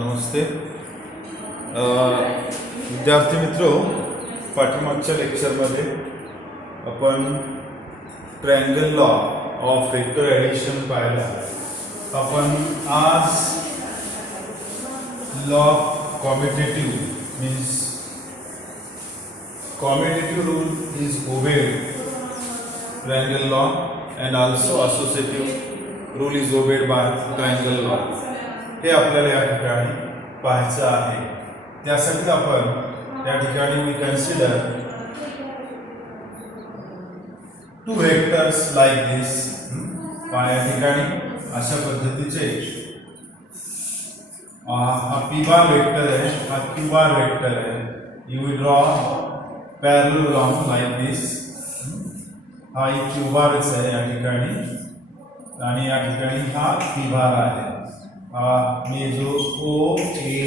नमस्ते विद्यार्थी मित्रों, पाठीमागच्या लेक्चरमध्ये आपण triangle law of vector addition पाहिला. आपण आज law of commutative means commutative rule is obeyed triangle law and also associative rule is obeyed by triangle law. हे आपल्याला या ठिकाणी पाहायचं आहे. त्यासाठी आपण या ठिकाणी we consider two vectors like this. या ठिकाणी अशा पद्धतीचे हा p बार वेक्टर आहे, हा q बार वेक्टर आहे. You will draw parallel along like this. हा एक q बारच आहे या ठिकाणी आणि या ठिकाणी हा p बार आहे. मी जो o a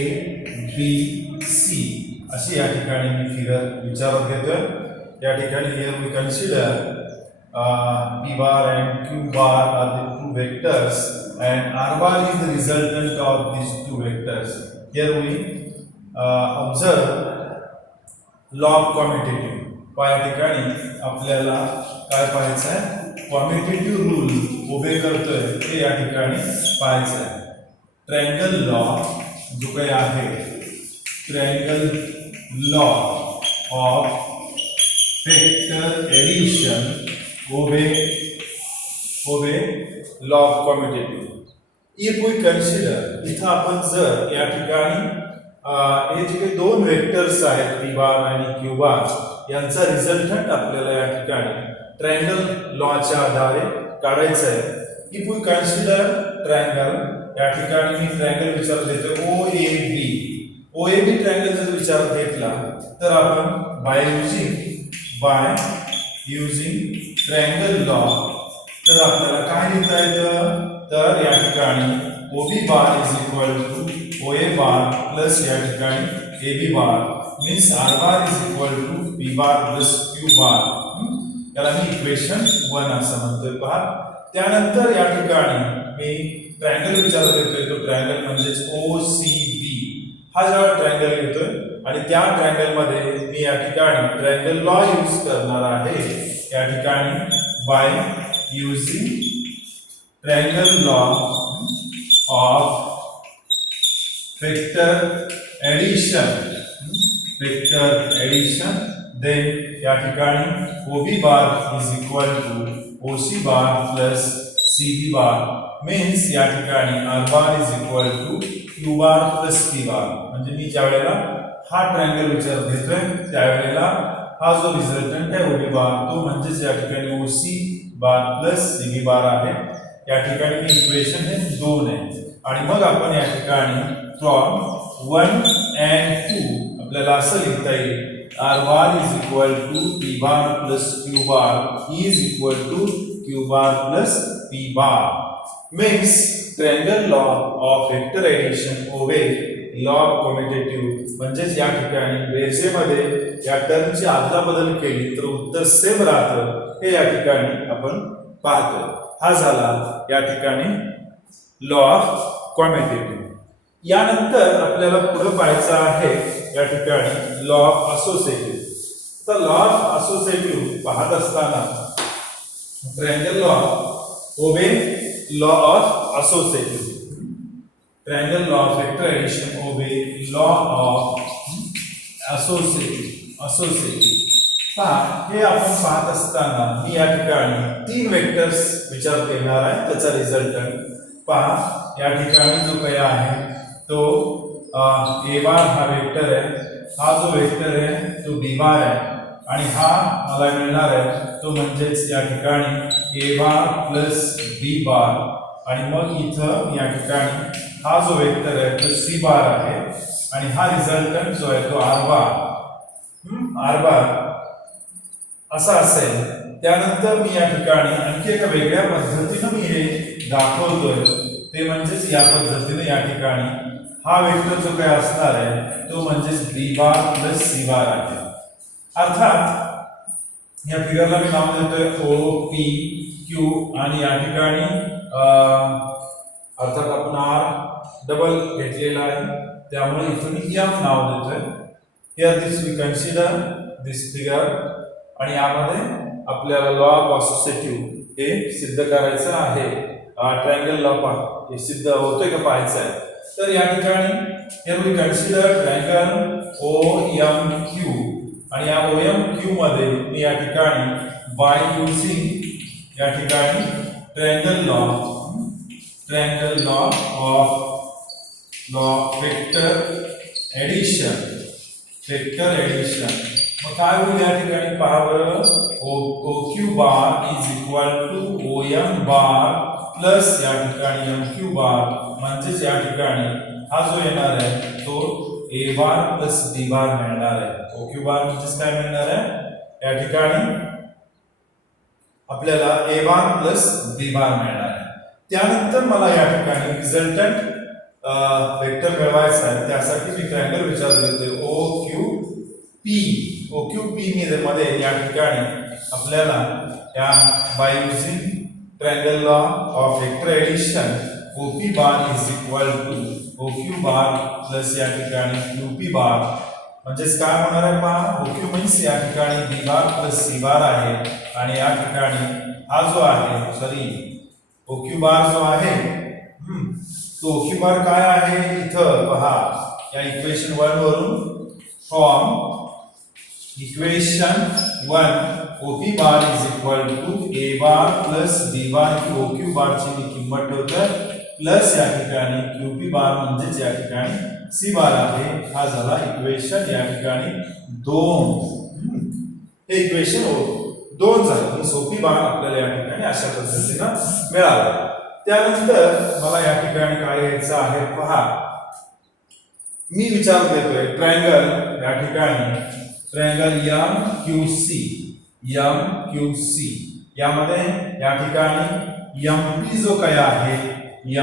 b c अशी या ठिकाणी मी फिगर विचारात घेतोय. या ठिकाणी here we consider p bar and q bar are the two vectors and r bar is the resultant of these two vectors. Here we observe law of commutative. या ठिकाणी आपल्याला काय पाहायचं आहे, कॉम्युटेटिव्ह रूल ओबे करतोय ते या ठिकाणी पाहायचं आहे. ट्रायंगल लॉ जो काही आहे, triangle law of vector addition obey law of commutative. If we consider, इथं आपण जर या ठिकाणी हे जे काही दोन वेक्टर्स आहेत p बार आणि q बार यांचा रिझल्टंट आपल्याला या ठिकाणी ट्रायंगल लॉच्या आधारे काढायचा आहे. इफ वी कन्सिडर ट्रायंगल, या ठिकाणी मी ट्रायंगल विचारात घेतो OAB ट्रायंगल जर विचारात घेतला तर आपण बाय युजिंग ट्रायंगल लॉ तर आपल्याला काय लिहिता येतं, तर या ठिकाणी OB bar is equal to OA bar plus या ठिकाणी AB bar means R bar is equal to P bar plus Q bar. याला मी इक्वेशन 1 असं म्हणतोय. पहा, त्यानंतर या ठिकाणी मी ट्रायंगल विचारत येतोय. तो ट्रायंगल म्हणजेच OCB हा जेव्हा ट्रायंगल येतोय आणि त्या ट्रायंगल मध्ये मी या ठिकाणी ट्रायंगल लॉ यूज करणार आहे. या ठिकाणी by using triangle law of vector addition then या ठिकाणी OB bar is equal to OC bar plus CB bar means या ठिकाणी R bar is equal to Q bar plus P बार. म्हणजे मी ज्या वेळेला हा ट्रायंगल विचारात घेतोय त्यावेळेला हा जो रिझल्टंट आहे OB बार तो म्हणजेच या ठिकाणी OC बार plus CB बार आहे. या ठिकाणी मी इक्वेशन हे 2 आहे आणि मग आपण या ठिकाणी फ्रॉम 1 and 2 आपल्याला असं लिहिता येईल, R bar is equal to P bar plus Q bar is equal to Q bar plus P bar. Means triangle law of vector addition obey law of commutative. म्हणजेच या ठिकाणी बेरजेमध्ये या टर्मची अदलाबदल केली तर उत्तर सेम राहतं हे या ठिकाणी आपण पाहतो. हा झाला या ठिकाणी लॉ ऑफ कॉम्युटेटिव्ह. यानंतर आपल्याला पुढे पाहायचं आहे या ठिकाणी लॉ ऑफ असोसिएटिव्ह. तर लॉ ऑफ असोसिएटिव्ह पाहत असताना triangle law obey law of associative. Triangle law of vector addition obey law of associative. पहा, हे आपण पाहत असताना मी या ठिकाणी 3 वेक्टर्स विचारात घेणार आहे त्याचा रिझल्टंट. पहा, या ठिकाणी जो काही आहे तो A बार हा वेक्टर आहे, हा जो वेक्टर आहे तो B बार आहे आणि हा मला मिळणार आहे तो म्हणजेच या ठिकाणी A बार प्लस B बार आणि मग इथं या ठिकाणी हा जो वेक्टर आहे तो C बार आहे आणि हा रिझल्टंट जो आहे तो R बार असा असेल. त्यानंतर मी या ठिकाणी आणखी एका वेगळ्या पद्धतीने मी हे दाखवतोय ते म्हणजेच या पद्धतीने या ठिकाणी हा वेक्टर जो काही असणार आहे तो म्हणजेच B बार प्लस C बार आहे. अर्थात या फिगरला मी नाव देतोय O P Q आणि या ठिकाणी अर्थात आपण R डबल घेतलेला आहे, त्यामुळे इथून एम नाव देतोय. Here this we consider this figure, आणि यामध्ये आपल्याला लॉ ऑफ असोसिएटिव्ह हे सिद्ध करायचं आहे. ट्रायंगल लॉ हे सिद्ध होतोय का पाहायचं आहे. तर या ठिकाणी here we consider triangle O M Q, आणि या ओ एम क्यू मध्ये मी या ठिकाणी बाय युजिंग या ठिकाणी triangle law of vector addition. मग काय होईल या ठिकाणी पहा बरं. O Q bar is equal to O M bar plus या ठिकाणी एम क्यू बार, म्हणजेच या ठिकाणी हा जो येणार आहे तो ए बार प्लस बी बार मिळणार आहे. ओ क्यू बार म्हणजेच काय मिळणार आहे या ठिकाणी आपल्याला ए बार प्लस बी बार मिळणार आहे. त्यानंतर मला या ठिकाणी रिझल्टंट वेक्टर मिळवायचा आहे, त्यासाठी मी ट्रायंगल विचारले होते ओ क्यू पी मध्ये या ठिकाणी आपल्याला या by using triangle law of vector addition OP bar is equal to OQ bar plus या ठिकाणी QP बार, म्हणजेच काय होणार आहे पहा. OQ मीन्स या ठिकाणी B बार प्लस C बार आहे, आणि या ठिकाणी हा जो आहे OQ बार जो आहे तो OQ बार काय आहे इथं पहा. या इक्वेशन 1 वरून from equation 1 OP bar is equal to A bar plus B bar की OQ बार ची मी किंमत ठेवतोय प्लस या ठिकाणी QP बार म्हणजेच या ठिकाणी C बार आहे. हा झाला इक्वेशन या ठिकाणी 2. हे इक्वेशन 2 झालं. OP बार आपल्याला या ठिकाणी अशा पद्धतीने मिळाला. त्यानंतर मला या ठिकाणी काय घ्यायचं आहे पहा. मी विचार देतोय ट्रायंगल या ठिकाणी ट्रायंगल MQC यामध्ये या ठिकाणी MP जो काय आहे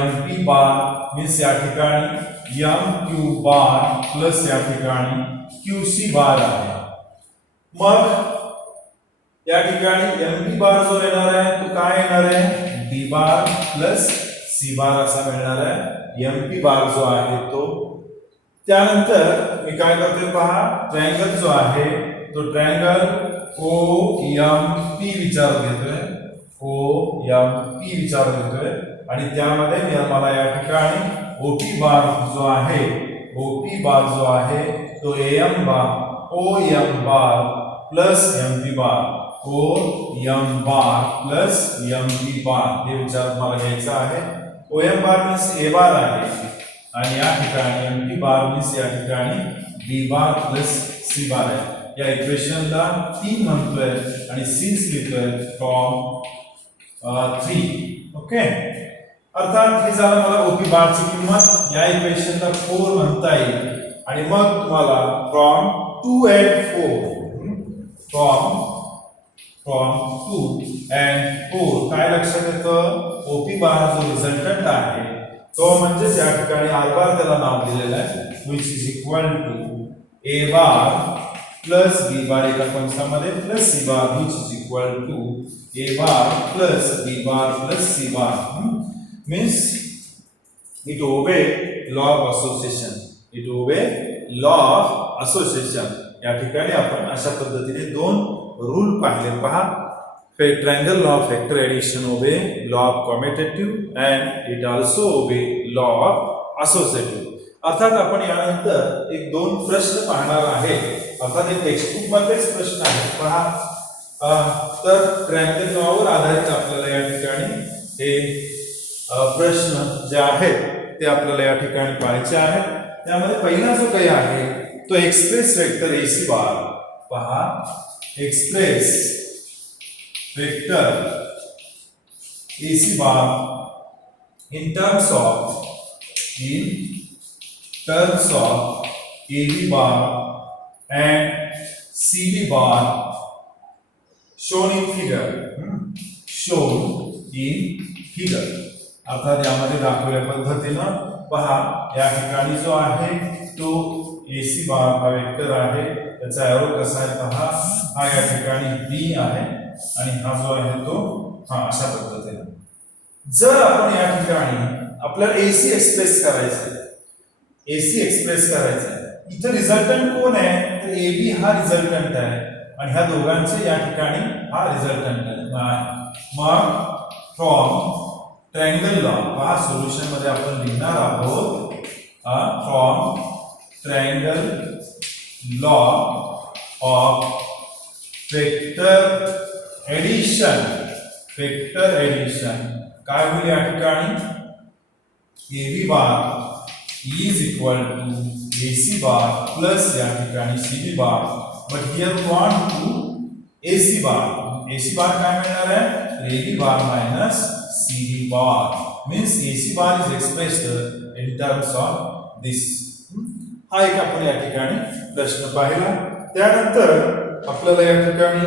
MP बार मीन्स या ठिकाणी MQ बार प्लस या ठिकाणी QC बार आहे. मग या ठिकाणी MP बार जो येणार आहे तो काय येणार आहे B बार प्लस C बार असा मिळणार आहे. MP बार जो आहे तो. त्यानंतर मी काय करतोय पहा. ट्रायंगल जो आहे तो ट्रायंगल OMP विचार घेतोय, आणि त्यामध्ये मला या ठिकाणी OP बार जो आहे तो AM bar plus MP bar OM bar plus MP बार हे विचार मला घ्यायचा आहे. OM बार मीन्स A बार आहे, आणि या ठिकाणी MP बार मीन्स या ठिकाणी B बार प्लस C बार आहे. या इक्वेशनला 3 म्हणतोय आणि सिन्स लिहितोय फ्रॉम 3. ओके, अर्थात हे झालं मला OP बारची किंमत. या इक्वेशनला 4 म्हणता येईल, आणि मग तुम्हाला फ्रॉम 2 and 4 काय लक्षात येतं. OP बार जो रिझल्टंट आहे तो म्हणजे या ठिकाणी R बार त्याला नाव दिलेलं आहे, which is equal to A bar plus B bar एका कंसामध्ये plus C bar, which is equal to A bar plus B bar plus C bar. means it obey law of association. या ठिकाणी आपण अशा पद्धतीने 2 रूल पाहिले पहा. Triangle law of vector addition obey law of commutative and it also obey law of associative. अर्थात आपण यानंतर 1-2 प्रश्न पाहणार आहे. अर्थात हे टेक्स्टबुक मध्येच प्रश्न आहेत पहा. तर ट्रायंगल लॉवर आधारित आपल्याला या ठिकाणी हे प्रश्न जे आहेत ते आपल्याला या ठिकाणी पाहायचे आहेत. त्यामध्ये पहिला जो काही आहे तो एक्सप्रेस वेक्टर AC बार पहा. Express vector AC bar in terms of AB bar and CB bar shown in figure. अर्थात यामध्ये दाखवल्या पद्धतीनं पहा. या ठिकाणी जो आहे तो AC बार हा वेक्टर आहे, त्याचा एरो कसा आहे पहा. हा या ठिकाणी B आहे, आणि हा जो आहे तो अशा पद्धतीने. जर आपण या ठिकाणी आपल्याला एसी एक्सप्रेस करायचं आहे, एसी एक्सप्रेस करायचं आहे. इथं रिझल्टंट कोण आहे तर ए बी हा रिझल्टंट आहे आणि ह्या दोघांचे या ठिकाणी हा रिझल्टंट आहे. मग फ्रॉम ट्रायंगल लॉ पहा सोल्युशन मध्ये आपण लिहिणार आहोत from triangle law of vector addition, vector addition काय होईल या ठिकाणी A B bar is equal to A C bar plus या ठिकाणी C B bar, but here we want to A C bar. A C bar काय मिळणार आहे A B bar minus C B bar means A C bar is expressed in terms of दिस. हा एक आपण या ठिकाणी प्रश्न पाहिला. त्यानंतर आपल्याला या ठिकाणी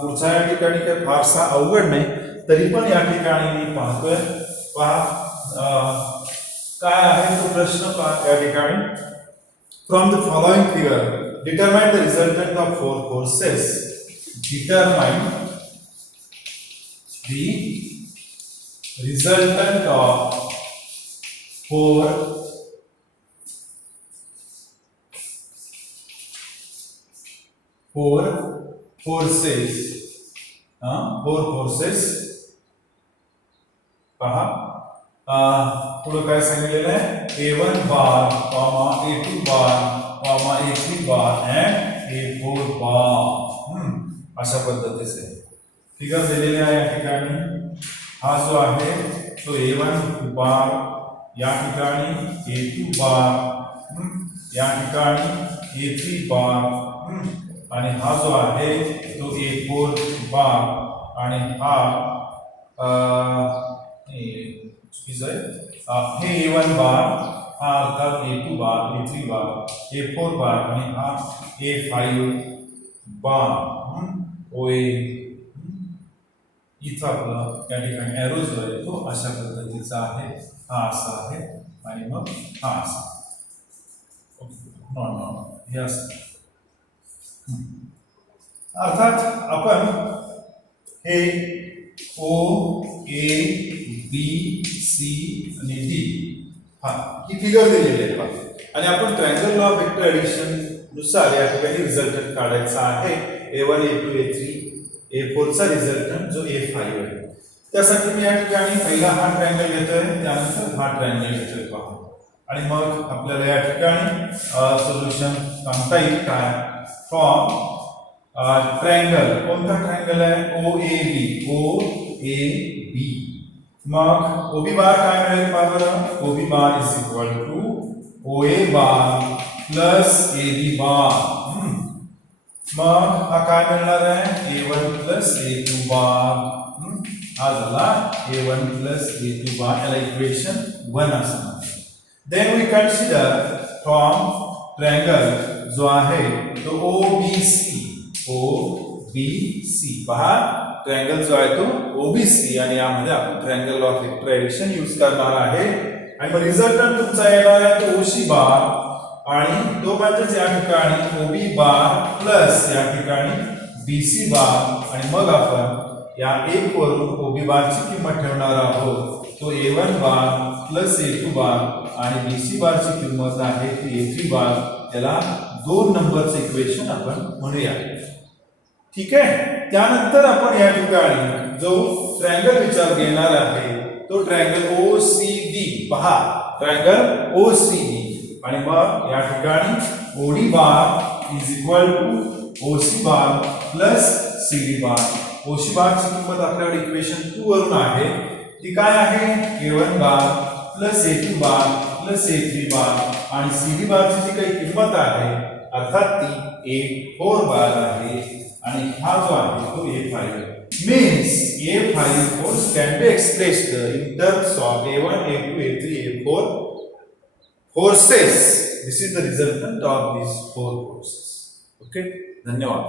पुढच्या या ठिकाणी काही फारसा अवघड नाही तरी पण या ठिकाणी मी पाहतोय पहा काय आहे तो प्रश्न पहा या ठिकाणी. From the following figure determine the resultant of four forces, determine the resultant of four forces, four forces पहा पुढे काय सांगितलेलं आहे A1 bar comma A2 bar comma A3 bar and A4 बार. अशा पद्धतीचे फिगर दिलेले आहे या ठिकाणी. हा जो आहे तो A1 बार या ठिकाणी A2 बार या ठिकाणी A3 बार आणि हा जो आहे तो A4 बार आणि हा हे A1 बार हा अर्थात A2 बार A3 बार A4 बार आणि हा A5 बार OA. इथं आपलं या ठिकाणी एरो जो आहे तो अशा पद्धतीचा आहे, हा असा आहे आणि मग हा असा हे असं. अर्थात आपण हे O A B C आणि D हा ही फिगर दिलेली आहे आणि आपण triangle law of vector addition नुसार या ठिकाणी रिझल्टंट काढायचा आहे. A1 A2 A3 A4 चा रिझल्टंट जो A5 आहे. त्यासाठी मी या ठिकाणी पहिला हा ट्रायंगल घेतोय त्यानंतर हा ट्रायंगल घेतोय पहा आणि मग आपल्याला या ठिकाणी सोल्युशन सांगता येईल काय. फ्रॉम ट्रायंगल कोणता ट्रायंगल आहे OAB मग OB बार काय मिळेल पहा बरं. OB bar is equal to OA bar plus AB bar. मग हा काय मिळणार आहे A1 प्लस A2 बार. हा झाला A1 प्लस A2 बार, याला इक्वेशन 1 असं म्हणतात. Then we consider from triangle जो आहे तो OBC पहा ट्रायंगल जो आहे तो OBC आणि यामध्ये आपण triangle of vector addition use करणार आहे आणि मग रिझल्टंट तुमचा येणार आहे तो OC बार आणि तो म्हणजेच या ठिकाणी OB बार प्लस या ठिकाणी BC बार आणि मग आपण या एक वरून OB बारची किंमत ठेवणार आहोत. तो A1 बार प्लस A2 बार आणि BC बारची किंमत आहे ती A3 बार. याला 2 नंबरचं इक्वेशन आपण म्हणूया. ठीक आहे. त्यानंतर आपण या ठिकाणी जो ट्रायंगल विचार घेणार आहे तो ट्रायंगल OCD पहा ट्रायंगल OCD आणि मग या ठिकाणी OD bar is equal to OC bar plus CD bar. OC बारची किंमत आपल्याकडे इक्वेशन 2 वरून आहे ती काय आहे A1 बार प्लस A2 बार प्लस A3 बार आणि CD बारची जी काही किंमत आहे अर्थात ती A4 बार आहे आणि हा जो आहे तो A5 means A5 force can be expressed in terms of A1 A2 A3 A4 forces. This is the resultant of these four forces. Okay, धन्यवाद.